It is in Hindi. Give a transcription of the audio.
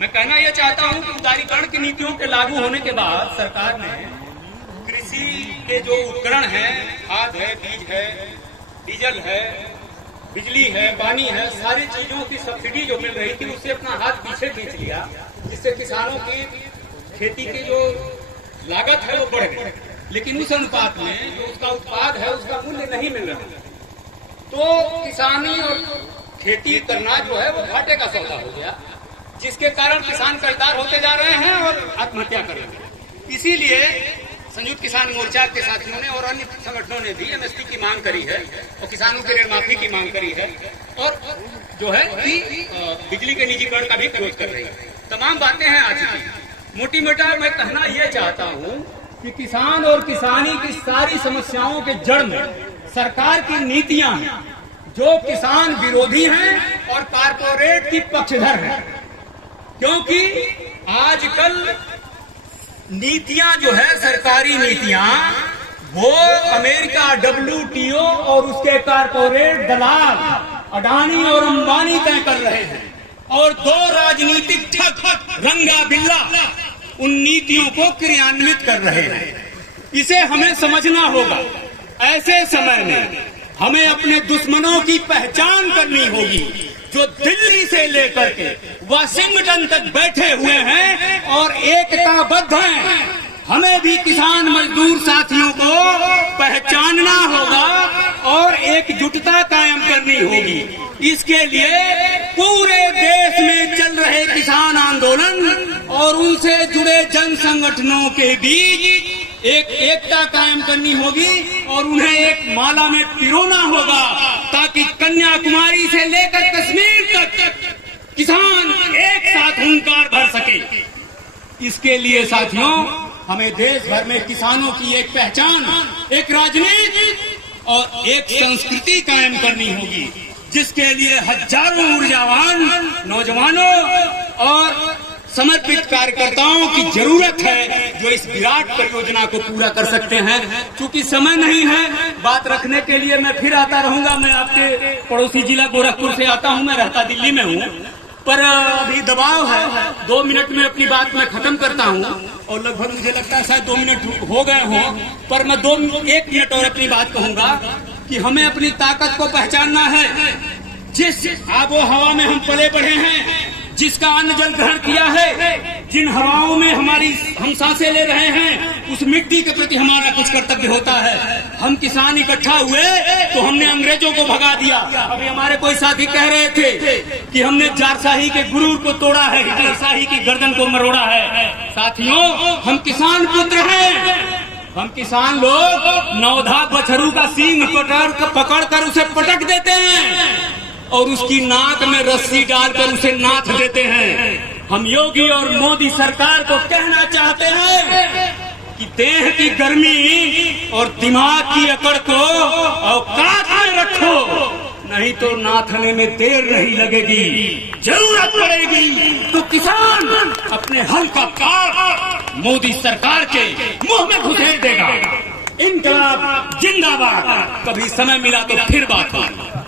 मैं कहना यह चाहता हूं कि उदारीकरण की नीतियों के लागू होने के बाद सरकार ने कृषि के जो उपकरण हैं, खाद है, बीज है, डीजल है, बिजली है, पानी है, सारी चीजों की सब्सिडी जो मिल रही थी उससे अपना हाथ पीछे खींच लिया, जिससे किसानों की खेती की जो लागत है वो बढ़ गई, लेकिन उस अनुपात में जो उसका उत्पाद है उसका मूल्य नहीं मिल रहा। तो किसानी और खेती करना जो है वो घाटे का सौदा हो गया, जिसके कारण किसान कर्जदार होते जा रहे हैं और आत्महत्या कर रहे हैं। इसीलिए संयुक्त किसान मोर्चा के साथियों ने और अन्य संगठनों ने भी एमएसपी की मांग करी है और किसानों के ऋण माफी की मांग करी है और जो है कि बिजली के निजीकरण का भी विरोध कर रही है। तमाम बातें हैं आज की। मोटी मोटा मैं कहना यह चाहता हूँ कि किसान और किसानी की सारी समस्याओं के जड़ में सरकार की नीतियां हैं जो किसान विरोधी हैं और कारपोरेट की पक्षधर हैं, क्योंकि आजकल नीतियां जो है सरकारी नीतियां वो अमेरिका, WTO और उसके कारपोरेट दलाल अडानी और अंबानी तय कर रहे हैं और दो राजनीतिक ठग रंगा बिल्ला उन नीतियों को क्रियान्वित कर रहे हैं। इसे हमें समझना होगा। ऐसे समय में हमें अपने दुश्मनों की पहचान करनी होगी जो दिल्ली से लेकर के वाशिंगटन तक बैठे हुए हैं और एकताबद्ध हैं। हमें भी किसान मजदूर साथियों को पहचानना होगा और एकजुटता कायम करनी होगी। इसके लिए पूरे देश में चल रहे किसान आंदोलन और उनसे जुड़े जन संगठनों के बीच एकता कायम करनी होगी और उन्हें एक माला में पिरोना होगा ताकि कन्याकुमारी से लेकर कश्मीर तक किसान एक साथ हुंकार भर सके। इसके लिए साथियों हमें देश भर में किसानों की एक पहचान, एक राजनीति और एक संस्कृति कायम करनी होगी, जिसके लिए हजारों ऊर्जावान नौजवानों और समर्पित कार्यकर्ताओं की जरूरत है जो इस विराट परियोजना को पूरा कर सकते हैं। चूंकि समय नहीं है बात रखने के लिए, मैं फिर आता रहूंगा। मैं आपके पड़ोसी जिला गोरखपुर से आता हूं, मैं रहता दिल्ली में हूं, पर अभी दबाव है। 2 मिनट में अपनी बात मैं खत्म करता हूं और लगभग मुझे लगता है शायद 2 मिनट हो गए हों, पर मैं 1 मिनट और अपनी बात कहूंगा कि हमें अपनी ताकत को पहचानना है। जिस आबो हवा में हम पले बढ़े हैं, जिसका अन्न जल ग्रहण किया है, जिन हवाओं में हम सांसें ले रहे हैं, उस मिट्टी के प्रति हमारा कुछ कर्तव्य होता है। हम किसान इकट्ठा हुए तो हमने अंग्रेजों को भगा दिया। अभी हमारे कोई साथी कह रहे थे कि हमने जारशाही के गुरूर को तोड़ा है, हिटलरशाही की गर्दन को मरोड़ा है। साथियों, हम किसान पुत्र हैं। हम किसान लोग नौधा बछरू का सींग पकड़ कर उसे पटक देते हैं और उसकी नाक में रस्सी डालकर उसे नाथ देते हैं। हम योगी और मोदी सरकार को कहना चाहते हैं कि देह की गर्मी और दिमाग की अकड़ को औकात में रखो, नहीं तो नाथने में देर नहीं लगेगी। जरूरत पड़ेगी तो किसान अपने हल का काट मोदी सरकार के मुंह में घुसेड़ देगा। इनकलाब जिंदाबाद। कभी समय मिला तो फिर बात होगी।